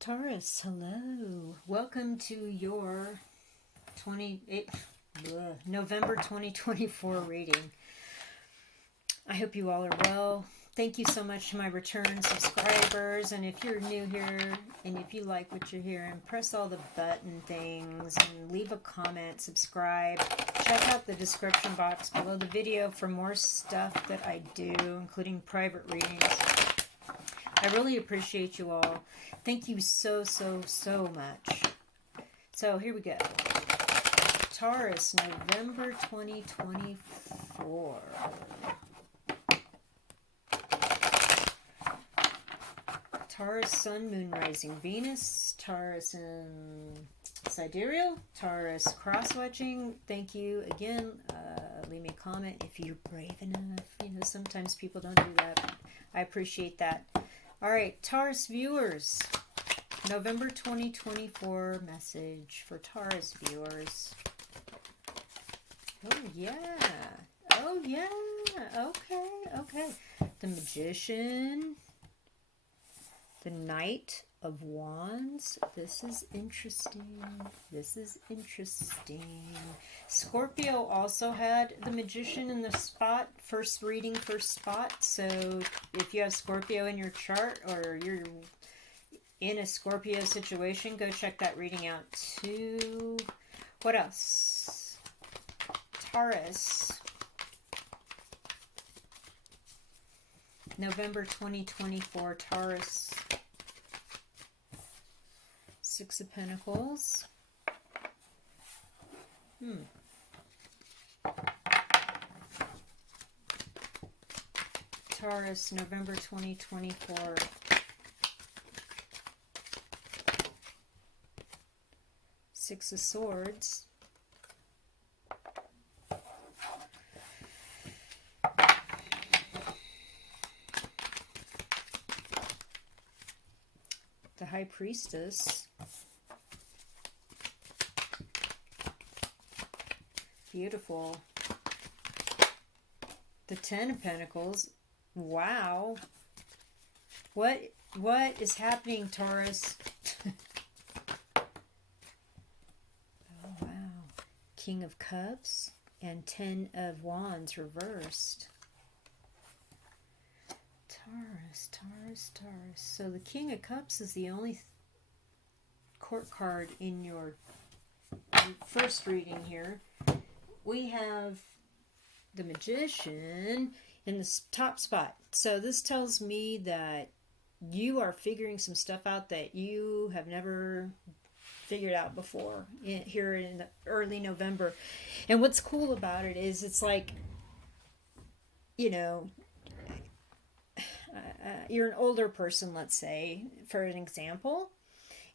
Taurus, hello. Welcome to your November 2024 reading. I hope you all are well. Thank you so much to my return subscribers. And if you're new here and if you like what you're hearing, press all the button things and leave a comment, subscribe. Check out the description box below the video for more stuff that I do, including private readings. I really appreciate you all. Thank you so much. So here we go. Taurus, November 2024. Taurus, Sun, Moon, Rising, Venus. Taurus in Sidereal. Taurus, cross-watching. Thank you again. Leave me a comment if you're brave enough. You know, sometimes people don't do that. I appreciate that. All right, Taurus viewers, November 2024 message for Taurus viewers. Oh, yeah. Oh, yeah. Okay. The Magician. The Knight of Wands. This is interesting. Scorpio also had the Magician in the spot. First reading, first spot. So if you have Scorpio in your chart or you're in a Scorpio situation, go check that reading out too. What else? Taurus. November 2024 Taurus. Six of Pentacles. Taurus, November 2024. Six of Swords. The High Priestess. Beautiful. The Ten of Pentacles. Wow. What is happening, Taurus? Oh, wow. King of Cups and Ten of Wands reversed. Taurus. So the King of Cups is the only court card in your first reading here. We have the Magician in the top spot. So this tells me that you are figuring some stuff out that you have never figured out before here in early November. And what's cool about it is it's like, you know, you're an older person, let's say, for an example,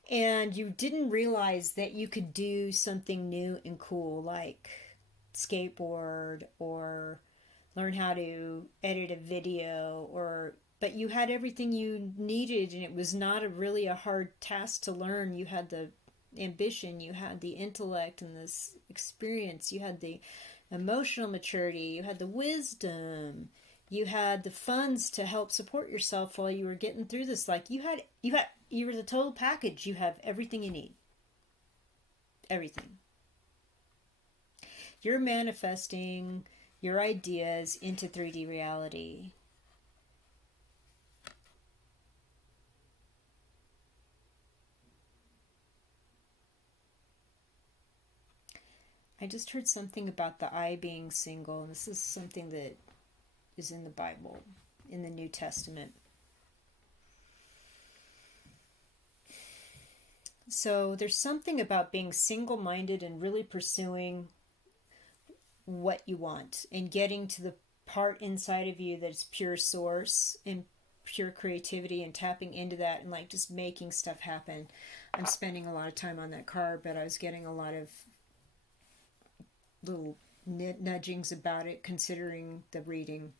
and you didn't realize that you could do something new and cool like skateboard or learn how to edit a video, but you had everything you needed and it was not really a hard task to learn. You had the ambition, you had the intellect and this experience, you had the emotional maturity, you had the wisdom, you had the funds to help support yourself while you were getting through this. Like you were the total package. You have everything you need. Everything. You're manifesting your ideas into 3D reality. I just heard something about the eye being single, and this is something that is in the Bible, in the New Testament. So there's something about being single-minded and really pursuing what you want and getting to the part inside of you that's pure source and pure creativity and tapping into that and like just making stuff happen. I'm spending a lot of time on that card, but I was getting a lot of little nudgings about it considering the reading.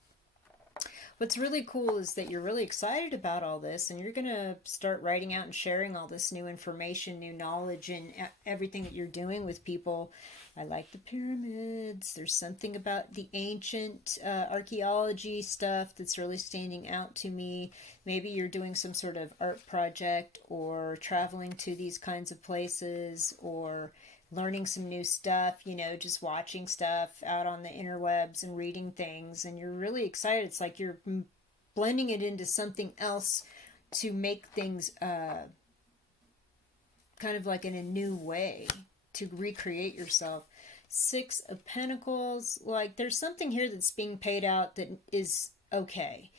What's really cool is that you're really excited about all this, and you're going to start writing out and sharing all this new information, new knowledge, and everything that you're doing with people. I like the pyramids. There's something about the ancient archaeology stuff that's really standing out to me. Maybe you're doing some sort of art project or traveling to these kinds of places or learning some new stuff, just watching stuff out on the interwebs and reading things, and you're really excited. It's like you're blending it into something else to make things kind of like in a new way to recreate yourself. Six of Pentacles, like there's something here that's being paid out that is okay.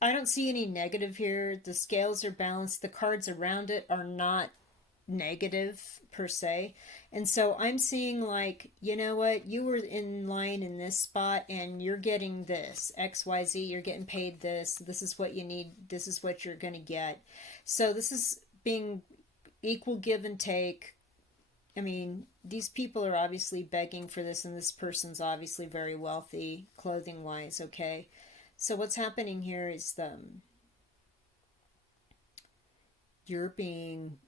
I don't see any negative here. The scales are balanced. The cards around it are not negative per se. And so I'm seeing like, you know what, you were in line in this spot and you're getting this XYZ, you're getting paid this is what you need, this is what you're going to get. So this is being equal give and take. I mean, these people are obviously begging for this, and this person's obviously very wealthy clothing wise. Okay, so what's happening here is you're being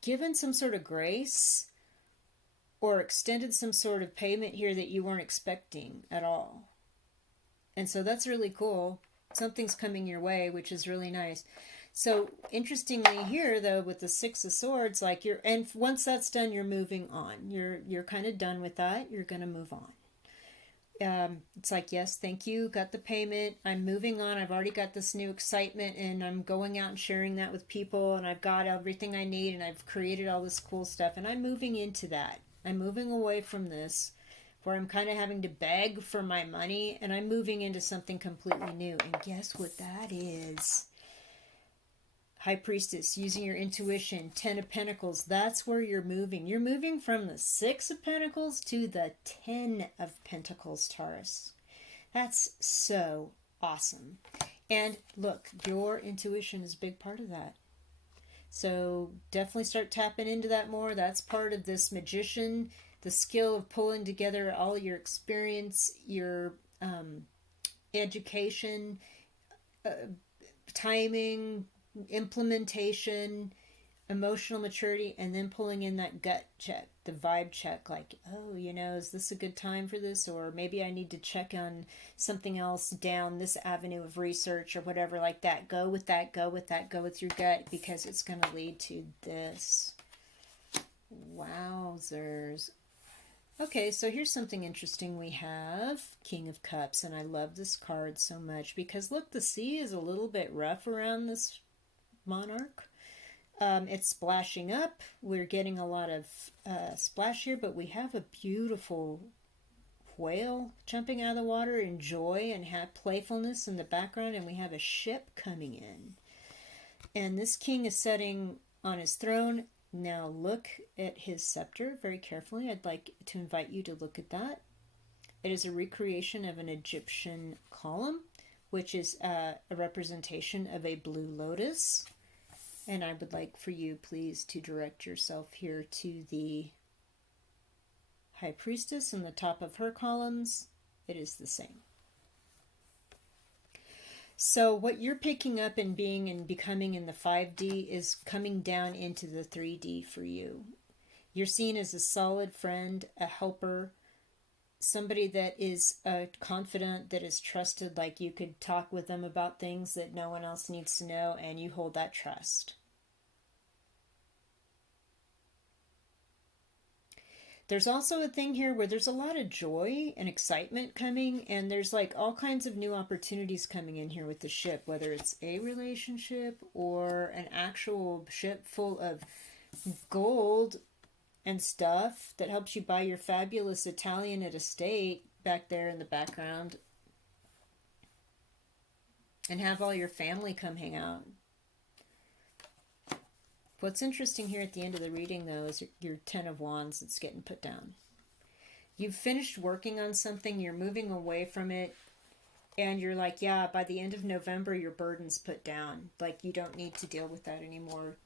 given some sort of grace or extended some sort of payment here that you weren't expecting at all. And so that's really cool. Something's coming your way, which is really nice. So interestingly here though, with the Six of Swords, like and once that's done, you're moving on. You're kind of done with that. You're going to move on. It's like, yes, thank you, got the payment, I'm moving on, I've already got this new excitement, and I'm going out and sharing that with people, and I've got everything I need, and I've created all this cool stuff, and I'm moving into that. I'm moving away from this, where I'm kind of having to beg for my money, and I'm moving into something completely new. And guess what that is? High Priestess, using your intuition. Ten of Pentacles, that's where you're moving. You're moving from the Six of Pentacles to the Ten of Pentacles, Taurus. That's so awesome. And look, your intuition is a big part of that. So definitely start tapping into that more. That's part of this magician, the skill of pulling together all your experience, your education, timing, implementation, emotional maturity, and then pulling in that gut check, the vibe check, like, oh, is this a good time for this? Or maybe I need to check on something else down this avenue of research or whatever like that. Go with that, go with that, go with your gut, because it's going to lead to this. Wowzers. Okay, so here's something interesting. We have King of Cups, and I love this card so much because look, the sea is a little bit rough around this monarch. It's splashing up. We're getting a lot of splash here, but we have a beautiful whale jumping out of the water in joy and playfulness in the background, and we have a ship coming in. And this king is sitting on his throne. Now look at his scepter very carefully. I'd like to invite you to look at that. It is a recreation of an Egyptian column, which is a representation of a blue lotus. And I would like for you, please, to direct yourself here to the High Priestess in the top of her columns. It is the same. So what you're picking up and being and becoming in the 5D is coming down into the 3D for you. You're seen as a solid friend, a helper, somebody that is confident, that is trusted, like you could talk with them about things that no one else needs to know, and you hold that trust. There's also a thing here where there's a lot of joy and excitement coming, and there's like all kinds of new opportunities coming in here with the ship, whether it's a relationship or an actual ship full of gold and stuff that helps you buy your fabulous Italian estate back there in the background and have all your family come hang out. What's interesting here at the end of the reading, though, is your Ten of Wands that's getting put down. You've finished working on something, you're moving away from it, and you're like, yeah, by the end of November, your burden's put down. Like, you don't need to deal with that anymore.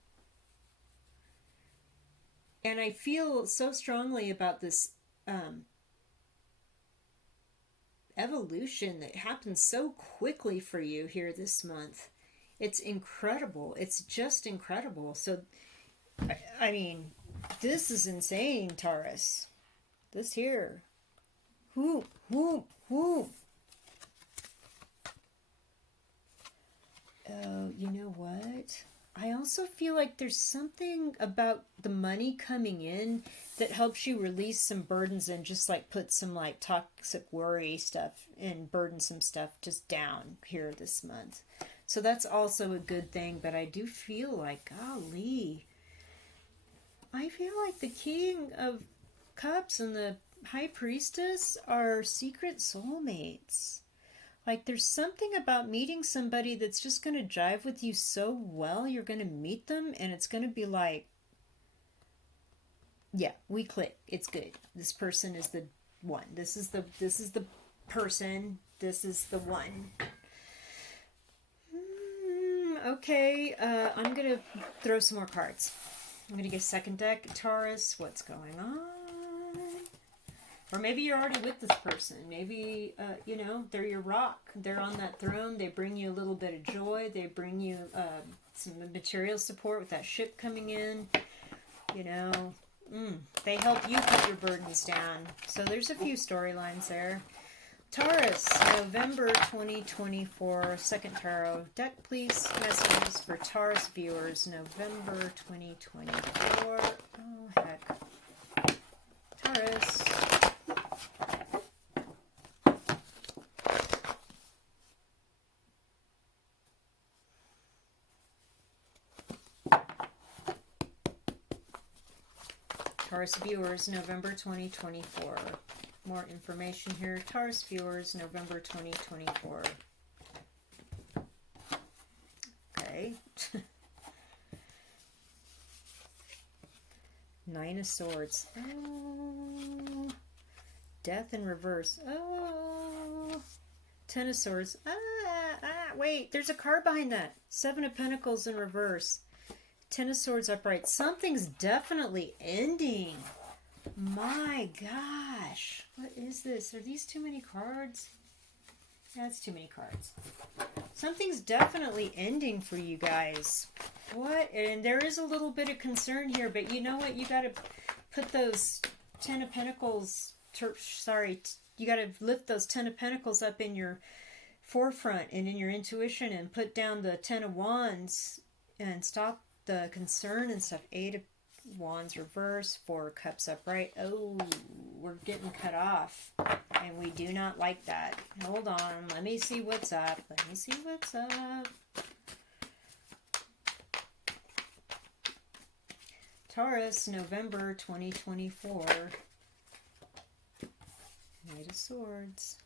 And I feel so strongly about this evolution that happens so quickly for you here this month. It's incredible. It's just incredible. So, I mean, this is insane, Taurus. This here. Whoop, whoop, whoop. Oh, you know what? I also feel like there's something about the money coming in that helps you release some burdens and just like put some like toxic worry stuff and burdensome stuff just down here this month. So that's also a good thing, but I do feel like, golly, I feel like the King of Cups and the High Priestess are secret soulmates. Like, there's something about meeting somebody that's just going to jive with you so well. You're going to meet them, and it's going to be like, yeah, we click. It's good. This person is the one. This is the person. This is the one. Okay, I'm going to throw some more cards. I'm going to get second deck. Taurus, what's going on? Or maybe you're already with this person. Maybe, you know, they're your rock. They're on that throne. They bring you a little bit of joy. They bring you some material support with that ship coming in. You know, they help you put your burdens down. So there's a few storylines there. Taurus, November 2024, second tarot deck, please. Messages for Taurus viewers, November 2024. Oh, heck. Taurus. Taurus viewers, November 2024. More information here. Taurus viewers, November 2024. Okay. Nine of Swords. Oh. Death in reverse. Oh. Ten of Swords. Wait, there's a card behind that. Seven of Pentacles in reverse. Ten of Swords upright. Something's definitely ending. My gosh. What is this? Are these too many cards? That's too many cards. Something's definitely ending for you guys. What? And there is a little bit of concern here, but you know what? You got to put those Ten of Pentacles, you got to lift those Ten of Pentacles up in your forefront and in your intuition and put down the Ten of Wands and stop the concern and stuff. Eight of Wands reverse, Four of Cups upright. Oh, we're getting cut off, and we do not like that. Hold on, let me see what's up. Let me see what's up. Taurus, November 2024. Knight of Swords.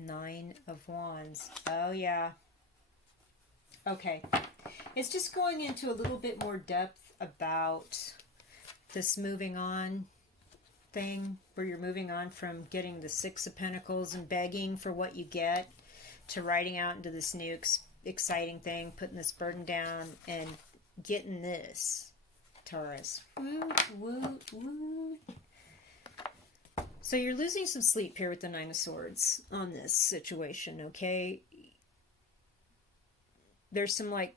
Nine of Wands. Oh, yeah. Okay. It's just going into a little bit more depth about this moving on thing, where you're moving on from getting the Six of Pentacles and begging for what you get to riding out into this new exciting thing, putting this burden down and getting this, Taurus. Woo, woo, woo. So you're losing some sleep here with the Nine of Swords on this situation, okay? There's some like,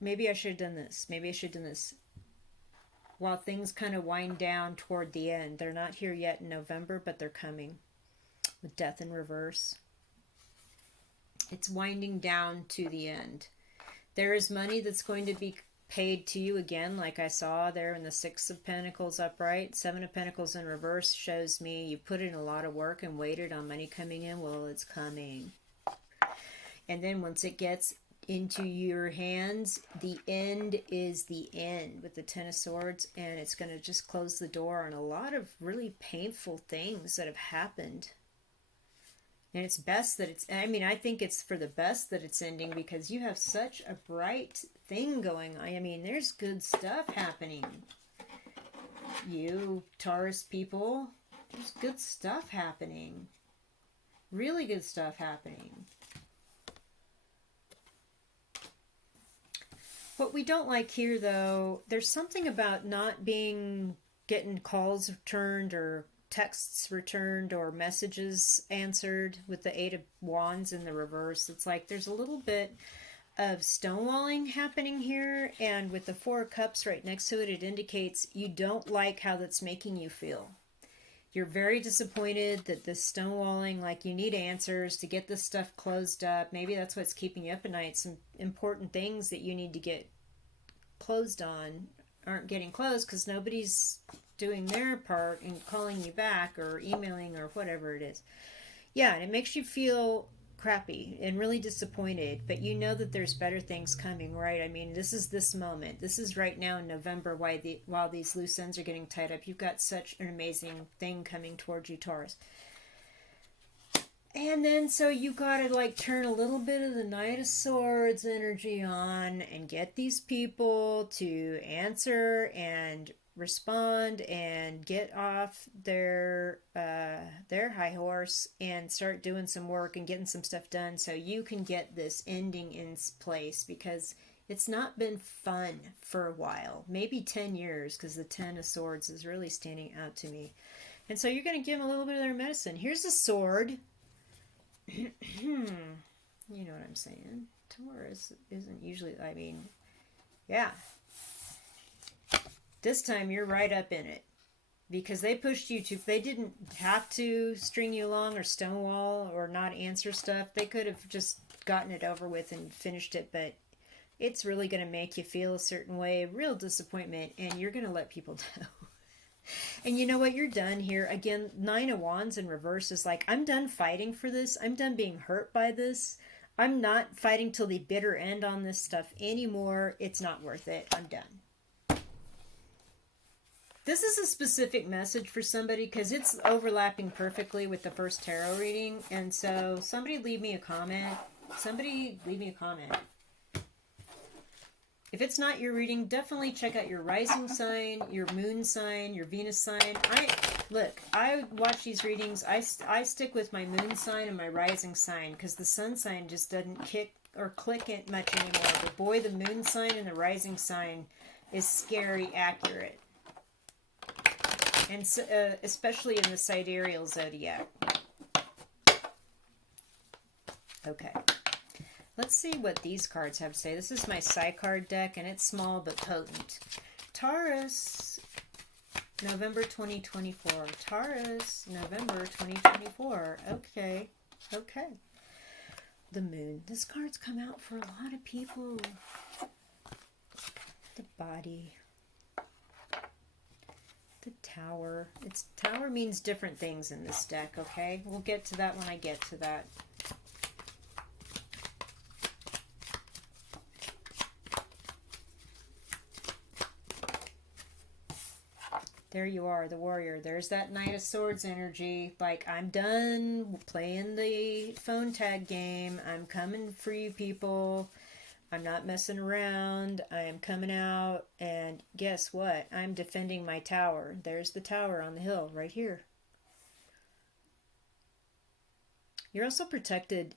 maybe I should have done this. Maybe I should have done this. While things kind of wind down toward the end. They're not here yet in November, but they're coming. With Death in reverse. It's winding down to the end. There is money that's going to be paid to you again, like I saw there in the Six of Pentacles upright. Seven of Pentacles in reverse shows me you put in a lot of work and waited on money coming in. Well, it's coming. And then once it gets into your hands, the end is the end with the Ten of Swords, and it's going to just close the door on a lot of really painful things that have happened. And it's best that it's, I mean, I think it's for the best that it's ending, because you have such a bright thing going on. I mean, there's good stuff happening. You Taurus people, there's good stuff happening. Really good stuff happening. What we don't like here, though, there's something about not getting calls returned or texts returned or messages answered with the Eight of Wands in the reverse. It's like there's a little bit of stonewalling happening here, and with the Four of Cups right next to it, it indicates you don't like how that's making you feel. You're very disappointed that this stonewalling, like you need answers to get this stuff closed up. Maybe that's what's keeping you up at night. Some important things that you need to get closed on aren't getting closed because nobody's doing their part and calling you back or emailing or whatever it is. Yeah, and it makes you feel crappy and really disappointed, but you know that there's better things coming, right? I mean, this is this moment. This is right now in November while these loose ends are getting tied up. You've got such an amazing thing coming towards you, Taurus. And then so you gotta like turn a little bit of the Knight of Swords energy on and get these people to answer and respond and get off their high horse and start doing some work and getting some stuff done so you can get this ending in place, because it's not been fun for a while, maybe 10 years, because the Ten of Swords is really standing out to me. And so you're going to give them a little bit of their medicine. Here's a sword. You know what I'm saying. Taurus isn't usually, I mean, yeah. This time you're right up in it, because they pushed you to, they didn't have to string you along or stonewall or not answer stuff. They could have just gotten it over with and finished it, but it's really going to make you feel a certain way, real disappointment, and you're going to let people know. And you know what? You're done here. Again, Nine of Wands in reverse is like, I'm done fighting for this. I'm done being hurt by this. I'm not fighting till the bitter end on this stuff anymore. It's not worth it. I'm done. This is a specific message for somebody because it's overlapping perfectly with the first tarot reading. And so somebody leave me a comment. Somebody leave me a comment. If it's not your reading, definitely check out your rising sign, your moon sign, your Venus sign. I watch these readings. I stick with my moon sign and my rising sign because the sun sign just doesn't kick or click it much anymore. But boy, the moon sign and the rising sign is scary accurate. And so, especially in the sidereal zodiac. Okay. Let's see what these cards have to say. This is my side card deck, and it's small but potent. Taurus, November 2024. Taurus, November 2024. Okay. Okay. The moon. This card's come out for a lot of people. The body. The tower. Tower means different things in this deck, okay? We'll get to that when I get to that. There you are, the warrior. There's that Knight of Swords energy. Like, I'm done playing the phone tag game. I'm coming for you people. I'm not messing around. I am coming out, and guess what? I'm defending my tower. There's the tower on the hill right here. You're also protected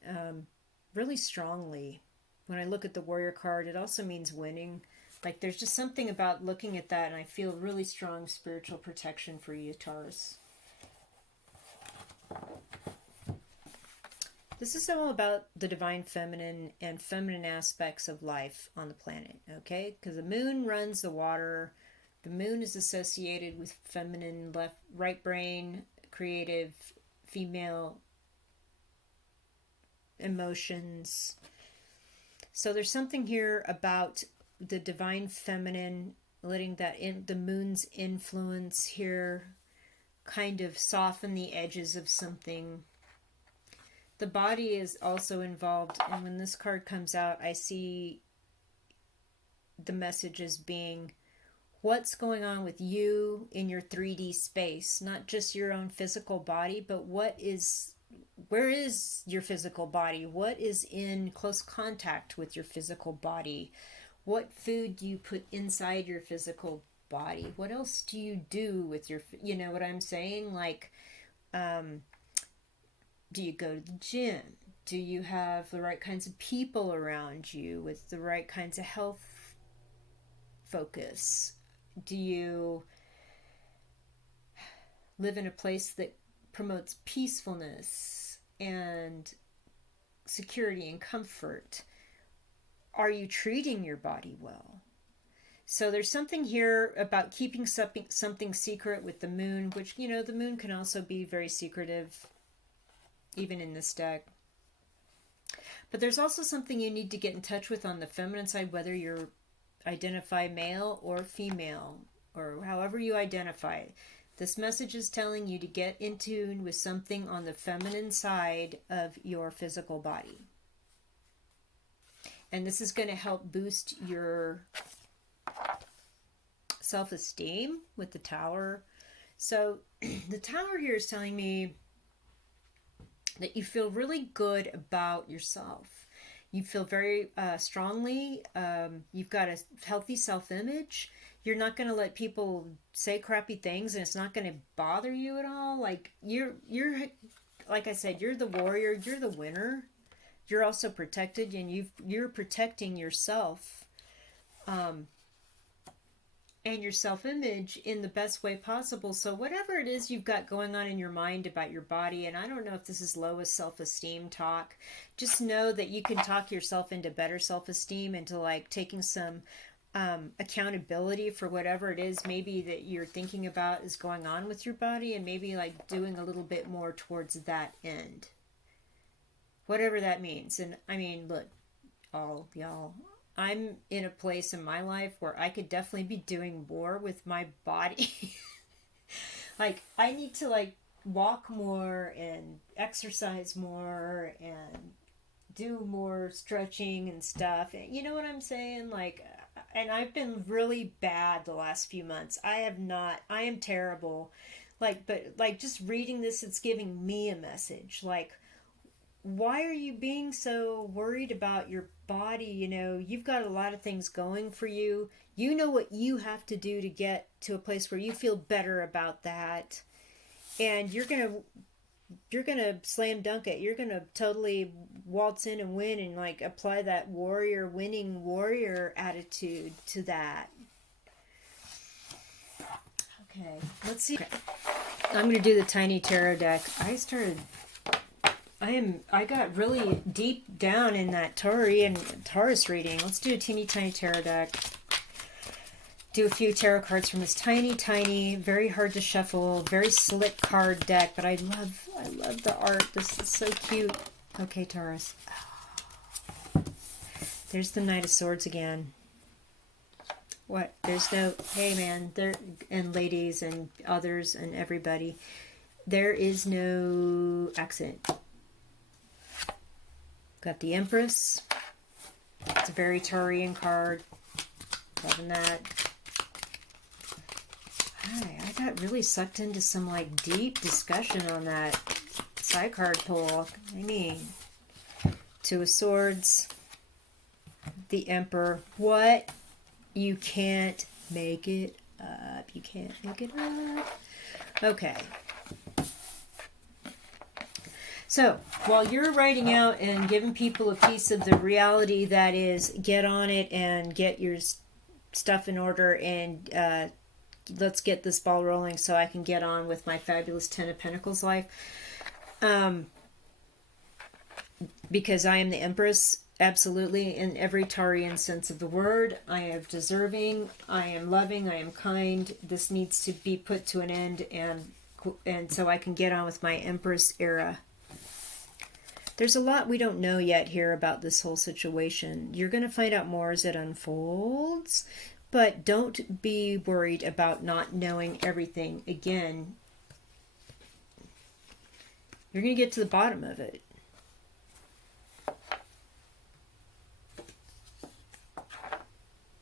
really strongly. When I look at the warrior card, it also means winning. Like, there's just something about looking at that, and I feel really strong spiritual protection for you, Taurus. This is all about the divine feminine and feminine aspects of life on the planet, okay? Because the moon runs the water. The moon is associated with feminine, right brain, creative, female emotions. So there's something here about the divine feminine, letting that in the moon's influence here kind of soften the edges of something. The body is also involved, and when this card comes out, I see the message as being what's going on with you in your 3D space, not just your own physical body, but where is your physical body? What is in close contact with your physical body? What food do you put inside your physical body? What else do you do with your, you know what I'm saying? Like, do you go to the gym? Do you have the right kinds of people around you with the right kinds of health focus? Do you live in a place that promotes peacefulness and security and comfort? Are you treating your body well? So there's something here about keeping something secret with the moon, which, you know, the moon can also be very secretive, even in this deck. But there's also something you need to get in touch with on the feminine side, whether you identify male or female, or however you identify. This message is telling you to get in tune with something on the feminine side of your physical body. And this is going to help boost your self-esteem with the Tower. So the Tower here is telling me that you feel really good about yourself. You feel very strongly. You've got a healthy self-image. You're not going to let people say crappy things, and it's not going to bother you at all. Like you're like I said, you're the warrior. You're the winner. You're also protected, and you're protecting yourself. And your self-image in the best way possible. So whatever it is you've got going on in your mind about your body, and I don't know if this is lowest self-esteem talk, just know that you can talk yourself into better self-esteem, into like taking some accountability for whatever it is maybe that you're thinking about is going on with your body, and maybe like doing a little bit more towards that end. Whatever that means. And I mean, look, all y'all, I'm in a place in my life where I could definitely be doing more with my body. Like, I need to, like, walk more and exercise more and do more stretching and stuff. You know what I'm saying? Like, and I've been really bad the last few months. I am terrible. Like, but, like, just reading this, it's giving me a message. Like, why are you being so worried about your body? You know, you've got a lot of things going for you. You know what you have to do to get to a place where you feel better about that. And you're gonna slam dunk it. You're gonna totally waltz in and win, and like apply that winning warrior attitude to that. Okay, let's see. Okay. I'm gonna do the tiny tarot deck. I got really deep down in that Taurus reading. Let's do a teeny tiny tarot deck. Do a few tarot cards from this tiny, very hard to shuffle, very slick card deck. But I love the art. This is so cute. Okay, Taurus. There's the Knight of Swords again. What? There's no, hey man, there, and ladies and others and everybody. There is no accident. Got the Empress. It's a very Taurian card. Loving that. Hi, I got really sucked into some like deep discussion on that side card pull. I mean, Two of Swords. The Emperor. What? You can't make it up. You can't make it up. Okay. So, while you're writing out and giving people a piece of the reality that is, get on it and get your stuff in order, and let's get this ball rolling so I can get on with my fabulous Ten of Pentacles life. Because I am the Empress, absolutely, in every Taurian sense of the word. I am deserving, I am loving, I am kind. This needs to be put to an end, and so I can get on with my Empress era. There's a lot we don't know yet here about this whole situation. You're going to find out more as it unfolds, but don't be worried about not knowing everything. Again, you're going to get to the bottom of it.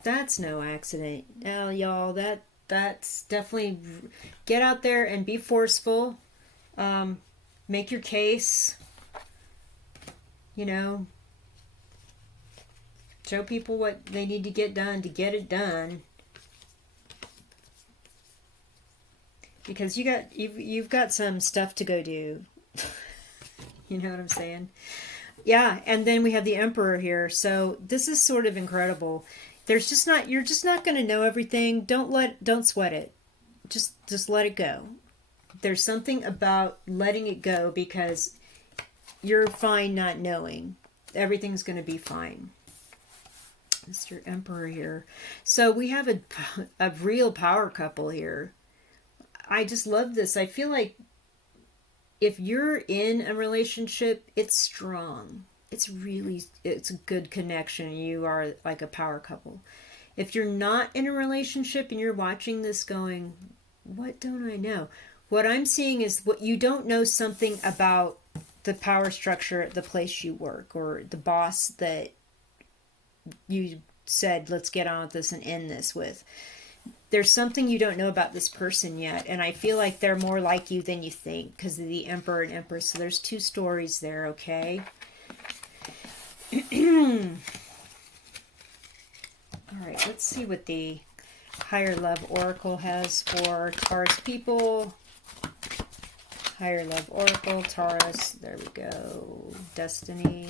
That's no accident. Now, y'all, that's definitely, get out there and be forceful. Make your case. You know, show people what they need to get done to get it done. Because you've got some stuff to go do. You know what I'm saying? Yeah, and then we have the Emperor here. So this is sort of incredible. There's just not, you're just not going to know everything. Don't sweat it. Just let it go. There's something about letting it go because you're fine not knowing. Everything's going to be fine. Mr. Emperor here. So we have a real power couple here. I just love this. I feel like if you're in a relationship, it's strong. It's a good connection. You are like a power couple. If you're not in a relationship and you're watching this going, what don't I know? What I'm seeing is what you don't know something about the power structure at the place you work, or the boss that you said, let's get on with this and end this with. There's something you don't know about this person yet, and I feel like they're more like you than you think because of the Emperor and Empress. So there's two stories there, okay? All right, let's see what the Higher Love Oracle has for Taurus people. Higher Love Oracle, Taurus. There we go. Destiny.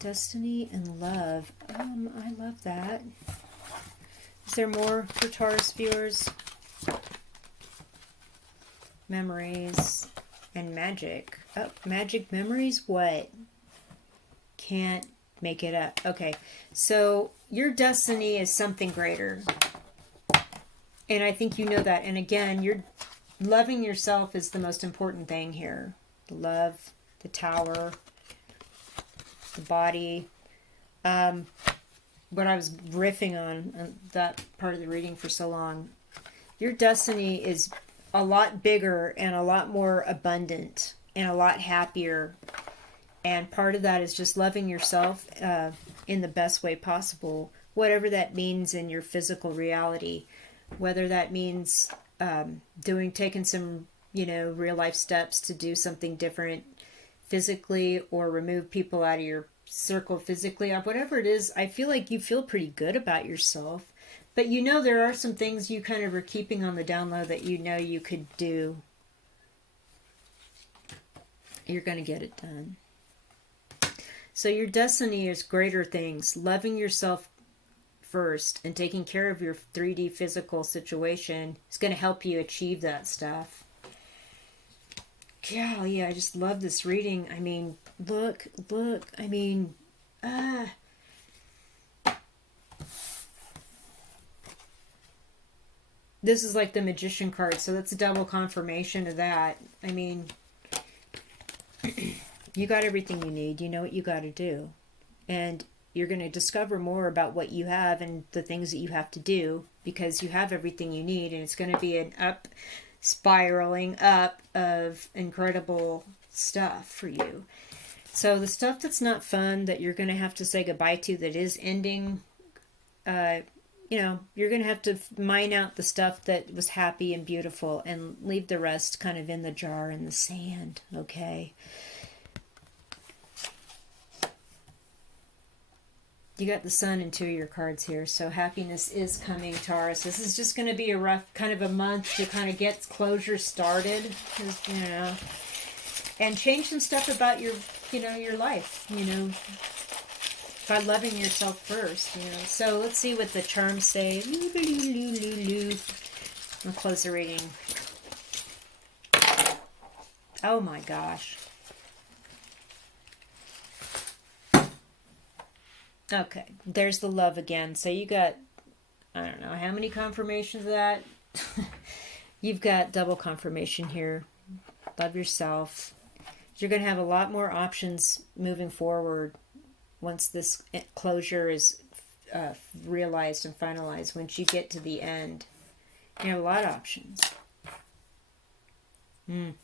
Destiny and love. I love that. Is there more for Taurus viewers? Memories and magic. Oh, magic memories? What? Can't make it up. Okay, so your destiny is something greater. And I think you know that. And again, you're loving yourself is the most important thing here. The love, the tower, the body. What I was riffing on that part of the reading for so long. Your destiny is a lot bigger and a lot more abundant and a lot happier. And part of that is just loving yourself in the best way possible, whatever that means in your physical reality. Whether that means taking some, real life steps to do something different physically, or remove people out of your circle physically, or whatever it is. I feel like you feel pretty good about yourself, but there are some things you kind of are keeping on the down low that you could do. You're going to get it done. So your destiny is greater things. Loving yourself first and taking care of your 3D physical situation is going to help you achieve that stuff. Golly, I just love this reading. I mean, look. I mean, this is like the Magician card, so that's a double confirmation of that. I mean, you got everything you need. You know what you got to do. And you're going to discover more about what you have and the things that you have to do, because you have everything you need, and it's going to be an spiraling up of incredible stuff for you. So the stuff that's not fun, that you're going to have to say goodbye to, that is ending, you're going to have to mine out the stuff that was happy and beautiful and leave the rest kind of in the jar in the sand, okay? You got the Sun in two of your cards here, so happiness is coming, Taurus. This is just going to be a rough kind of a month to kind of get closure started, and change some stuff about your life, by loving yourself first, So let's see what the charms say. I'll close the reading. Oh my gosh. Okay, there's the love again. So you got, I don't know how many confirmations of that. You've got double confirmation here. Love yourself. You're going to have a lot more options moving forward once this closure is realized and finalized. Once you get to the end, you have a lot of options. You're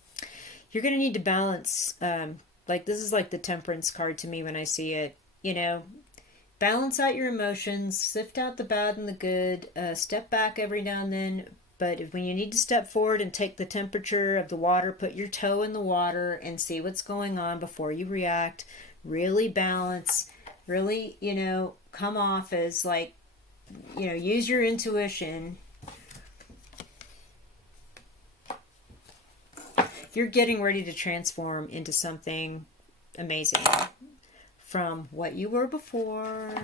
going to need to balance. This is like the Temperance card to me when I see it. Balance out your emotions, sift out the bad and the good, step back every now and then, but when you need to step forward and take the temperature of the water, put your toe in the water and see what's going on before you react. Really balance, really, come off as use your intuition. You're getting ready to transform into something amazing. from what you were before, I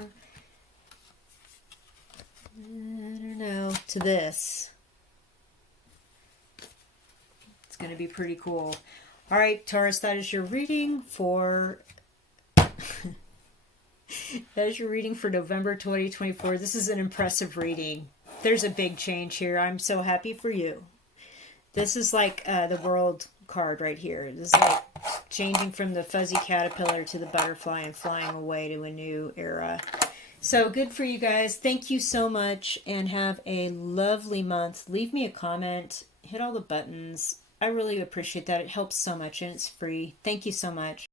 don't know, to this. It's going to be pretty cool. All right, Taurus, that is your reading for that is your reading for November 2024. This is an impressive reading. There's a big change here. I'm so happy for you. This is like the World card right here. This is like changing from the fuzzy caterpillar to the butterfly and flying away to a new era. So good for you guys. Thank you so much and have a lovely month. Leave me a comment. Hit all the buttons. I really appreciate that. It helps so much and it's free. Thank you so much.